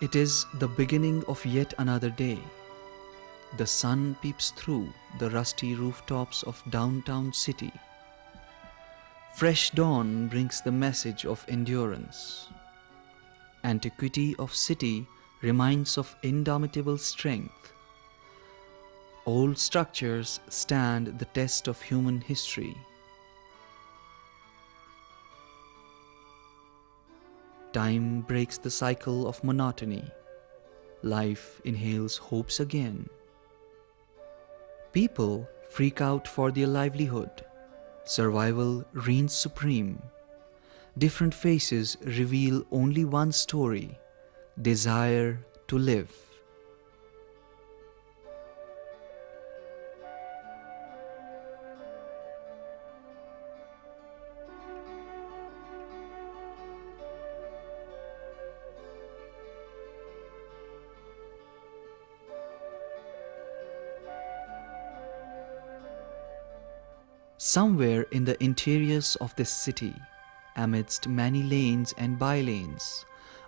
It is the beginning of yet another day. The sun peeps through the rusty rooftops of downtown city. Fresh dawn brings the message of endurance. Antiquity of city reminds of indomitable strength. Old structures stand the test of human history. Time breaks the cycle of monotony. Life inhales hopes again. People freak out for their livelihood. Survival reigns supreme. Different faces reveal only one story: desire to live. Somewhere in the interiors of this city, amidst many lanes and by-lanes,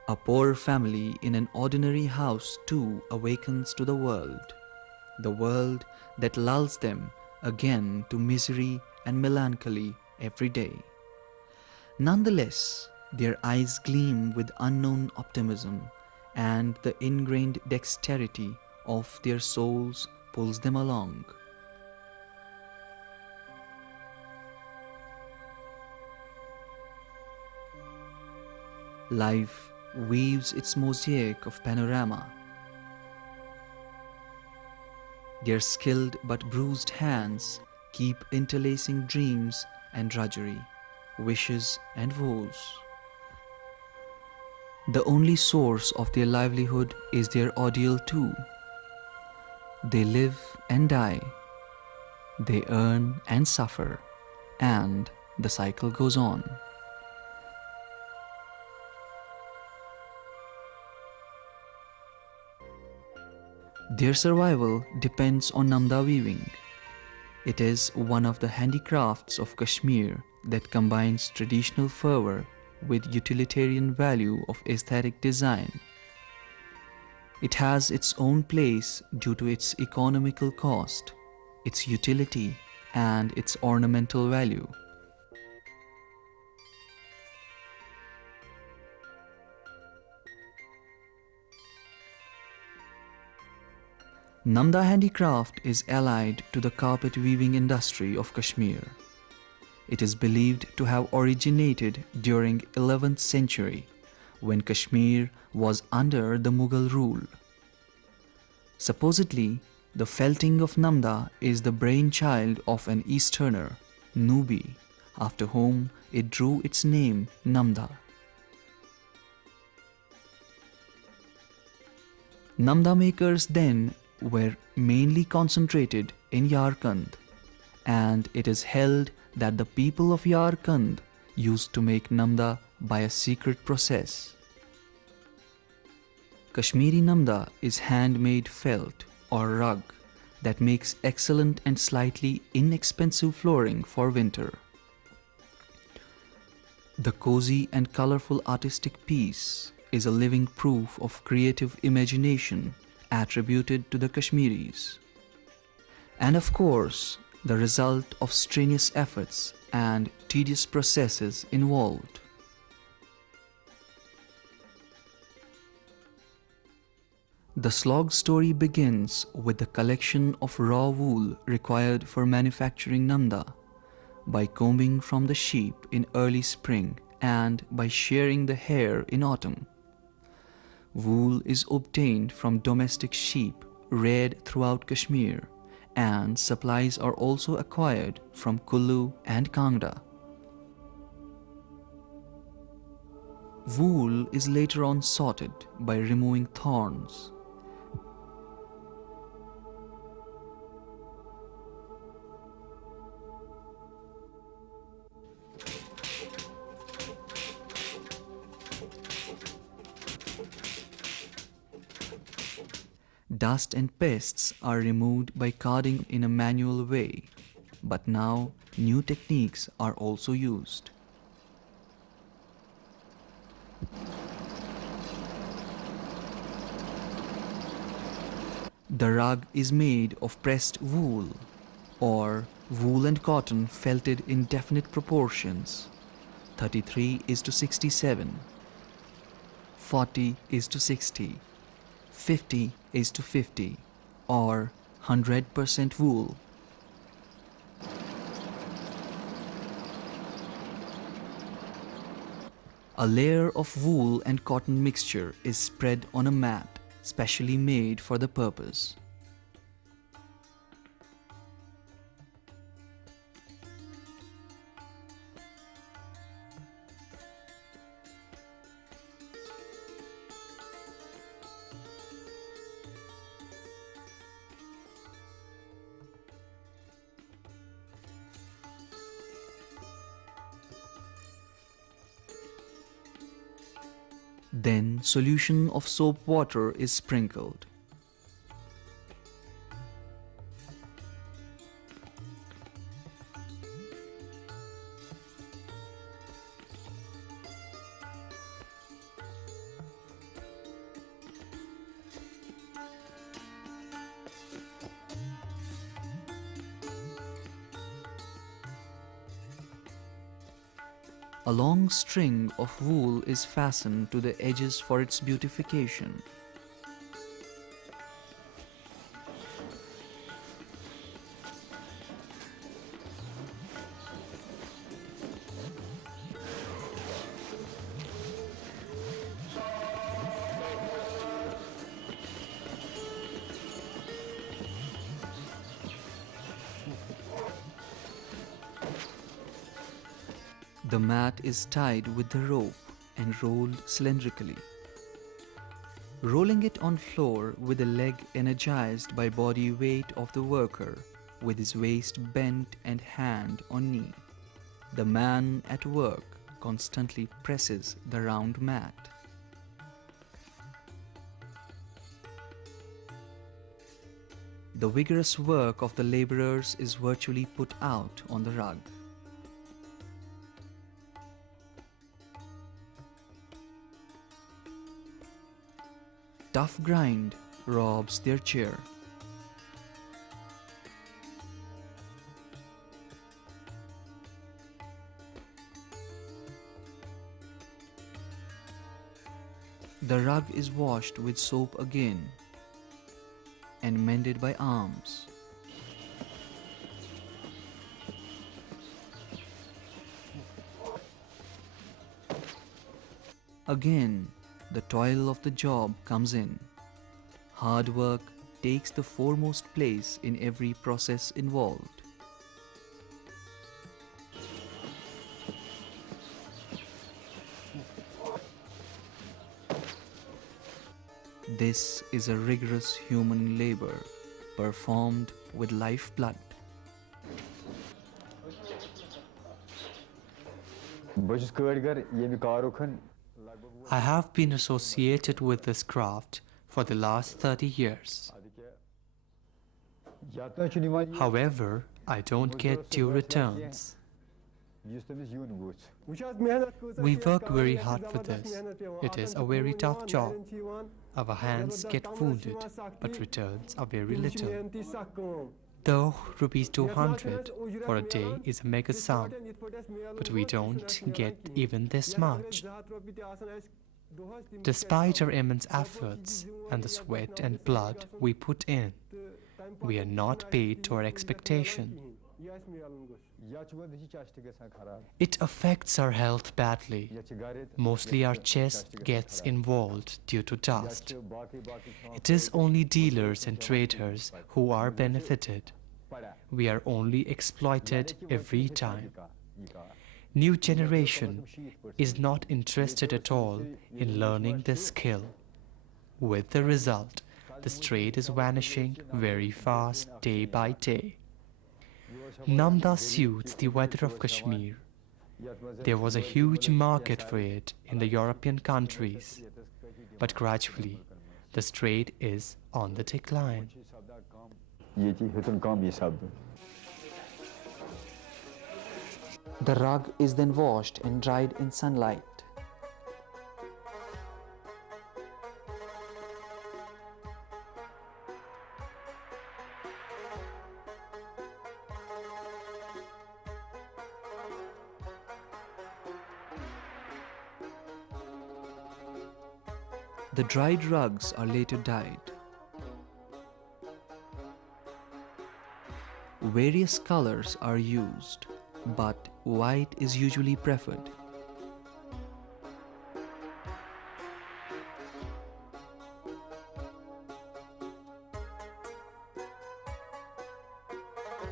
a poor family in an ordinary house too awakens to the world that lulls them again to misery and melancholy every day. Nonetheless, their eyes gleam with unknown optimism, and the ingrained dexterity of their souls pulls them along. Life weaves its mosaic of panorama. Their skilled but bruised hands keep interlacing dreams and drudgery, wishes and woes. The only source of their livelihood is their ordeal too. They live and die, they earn and suffer, and the cycle goes on. Their survival depends on Namdha weaving. It is one of the handicrafts of Kashmir that combines traditional fervor with utilitarian value of aesthetic design. It has its own place due to its economical cost, its utility, and its ornamental value. Namdha handicraft is allied to the carpet weaving industry of Kashmir. It is believed to have originated during 11th century when Kashmir was under the Mughal rule. Supposedly, the felting of Namdha is the brainchild of an Easterner, Nubi, after whom it drew its name Namdha. Namdha makers then were mainly concentrated in Yarkand, and it is held that the people of Yarkand used to make Namdha by a secret process. Kashmiri Namdha is handmade felt or rug that makes excellent and slightly inexpensive flooring for winter. The cozy and colorful artistic piece is a living proof of creative imagination attributed to the Kashmiris. And of course, the result of strenuous efforts and tedious processes involved. The slog story begins with the collection of raw wool required for manufacturing Namdha, by combing from the sheep in early spring and by shearing the hair in autumn. Wool is obtained from domestic sheep reared throughout Kashmir, and supplies are also acquired from Kullu and Kangra. Wool is later on sorted by removing thorns. Dust and pests are removed by carding in a manual way, but now new techniques are also used. The rug is made of pressed wool, or wool and cotton felted in definite proportions, 33 is to 67, 40 is to 60, 50 is to 50, or 100% wool. A layer of wool and cotton mixture is spread on a mat specially made for the purpose. Then solution of soap water is sprinkled. A long string of wool is fastened to the edges for its beautification. The mat is tied with the rope and rolled cylindrically. Rolling it on floor with the leg energized by body weight of the worker, with his waist bent and hand on knee. The man at work constantly presses the round mat. The vigorous work of the laborers is virtually put out on the rug. Tough grind robs their chair. The rug is washed with soap again and mended by arms. Again, the toil of the job comes in. Hard work takes the foremost place in every process involved. This is a rigorous human labor performed with lifeblood. I have been associated with this craft for the last 30 years. However, I don't get due returns. We work very hard for this. It is a very tough job. Our hands get wounded, but returns are very little. Though rupees 200 for a day is a mega sum, but we don't get even this much. Despite our immense efforts and the sweat and blood we put in, we are not paid to our expectation. It affects our health badly. Mostly our chest gets involved due to dust. It is only dealers and traders who are benefited. We are only exploited every time. New generation is not interested at all in learning this skill. With the result, this trade is vanishing very fast day by day. Namdha suits the weather of Kashmir. There was a huge market for it in the European countries, but gradually this trade is on the decline. The rug is then washed and dried in sunlight. The dried rugs are later dyed. Various colors are used, but white is usually preferred.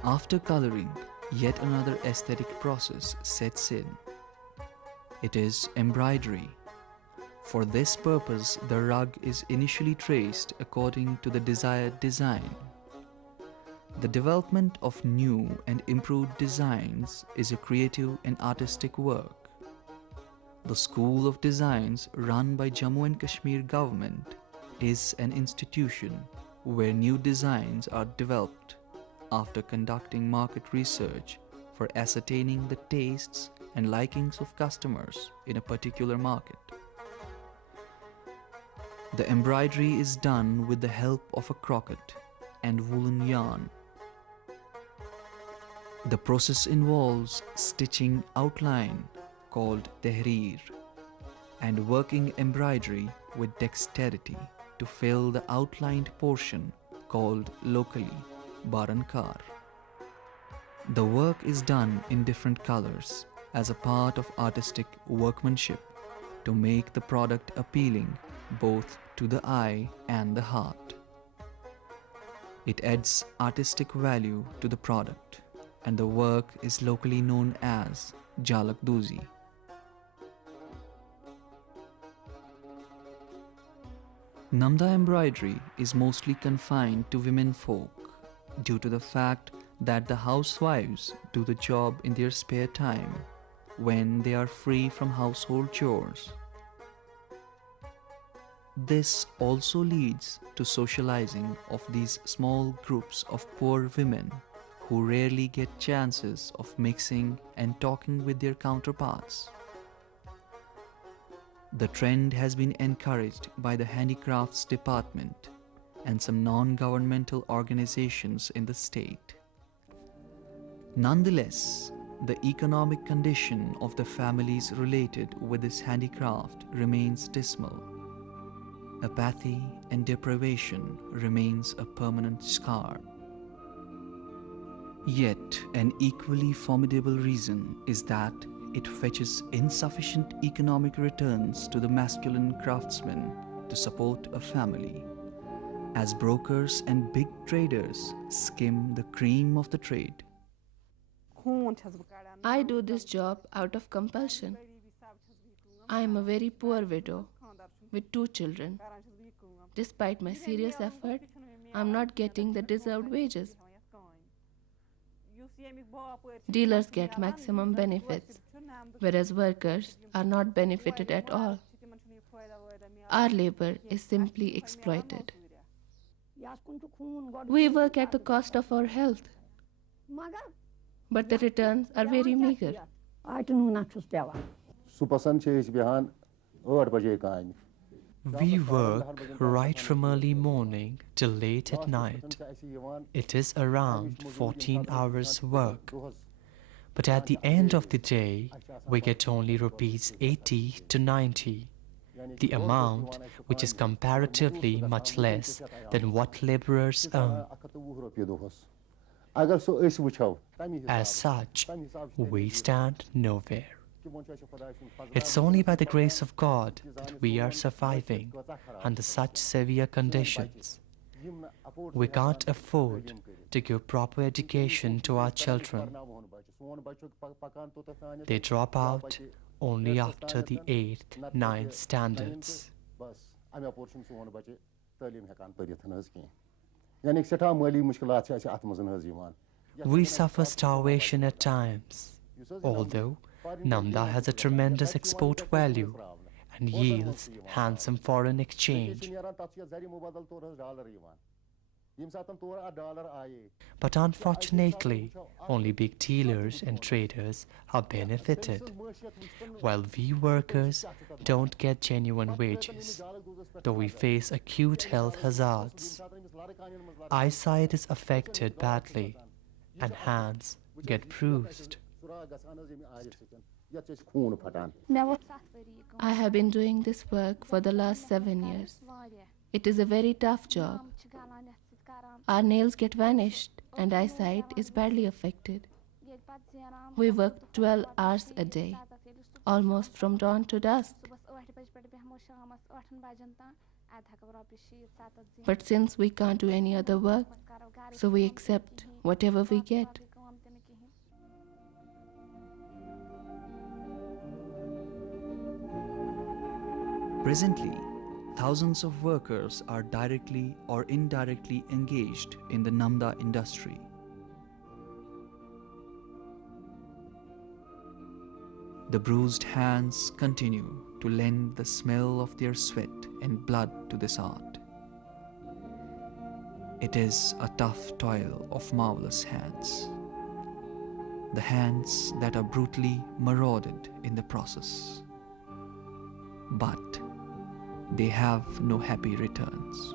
After coloring, yet another aesthetic process sets in. It is embroidery. For this purpose, the rug is initially traced according to the desired design. The development of new and improved designs is a creative and artistic work. The School of Designs run by Jammu and Kashmir government is an institution where new designs are developed after conducting market research for ascertaining the tastes and likings of customers in a particular market. The embroidery is done with the help of a crochet and woolen yarn. The process involves stitching outline called tehreer and working embroidery with dexterity to fill the outlined portion called locally barankar. The work is done in different colors as a part of artistic workmanship to make the product appealing both to the eye and the heart. It adds artistic value to the product, and the work is locally known as jalakduzi. Namdha embroidery is mostly confined to women folk due to the fact that the housewives do the job in their spare time when they are free from household chores. This also leads to socializing of these small groups of poor women who rarely get chances of mixing and talking with their counterparts. The trend has been encouraged by the Handicrafts Department and some non-governmental organizations in the state. Nonetheless, the economic condition of the families related with this handicraft remains dismal. Apathy and deprivation remains a permanent scar. Yet, an equally formidable reason is that it fetches insufficient economic returns to the masculine craftsmen to support a family, as brokers and big traders skim the cream of the trade. I do this job out of compulsion. I am a very poor widow with 2 children. Despite my serious effort, I am not getting the deserved wages. Dealers get maximum benefits, whereas workers are not benefited at all. Our labor is simply exploited. We work at the cost of our health, but the returns are very meager. We work right from early morning till late at night. It is around 14 hours work. But at the end of the day, we get only rupees 80 to 90, the amount which is comparatively much less than what laborers earn. As such, we stand nowhere. It's only by the grace of God that we are surviving under such severe conditions. We can't afford to give proper education to our children. They drop out only after the 8th, 9th standards. We suffer starvation at times, although Namdha has a tremendous export value and yields handsome foreign exchange. But unfortunately, only big dealers and traders are benefited, while we workers don't get genuine wages, though we face acute health hazards. Eyesight is affected badly, and hands get bruised. I have been doing this work for the last 7 years. It is a very tough job. Our nails get vanished and eyesight is badly affected. We work 12 hours a day, almost from dawn to dusk. But since we can't do any other work, so we accept whatever we get. Presently, thousands of workers are directly or indirectly engaged in the Namdha industry. The bruised hands continue to lend the smell of their sweat and blood to this art. It is a tough toil of marvelous hands. The hands that are brutally marauded in the process. But they have no happy returns.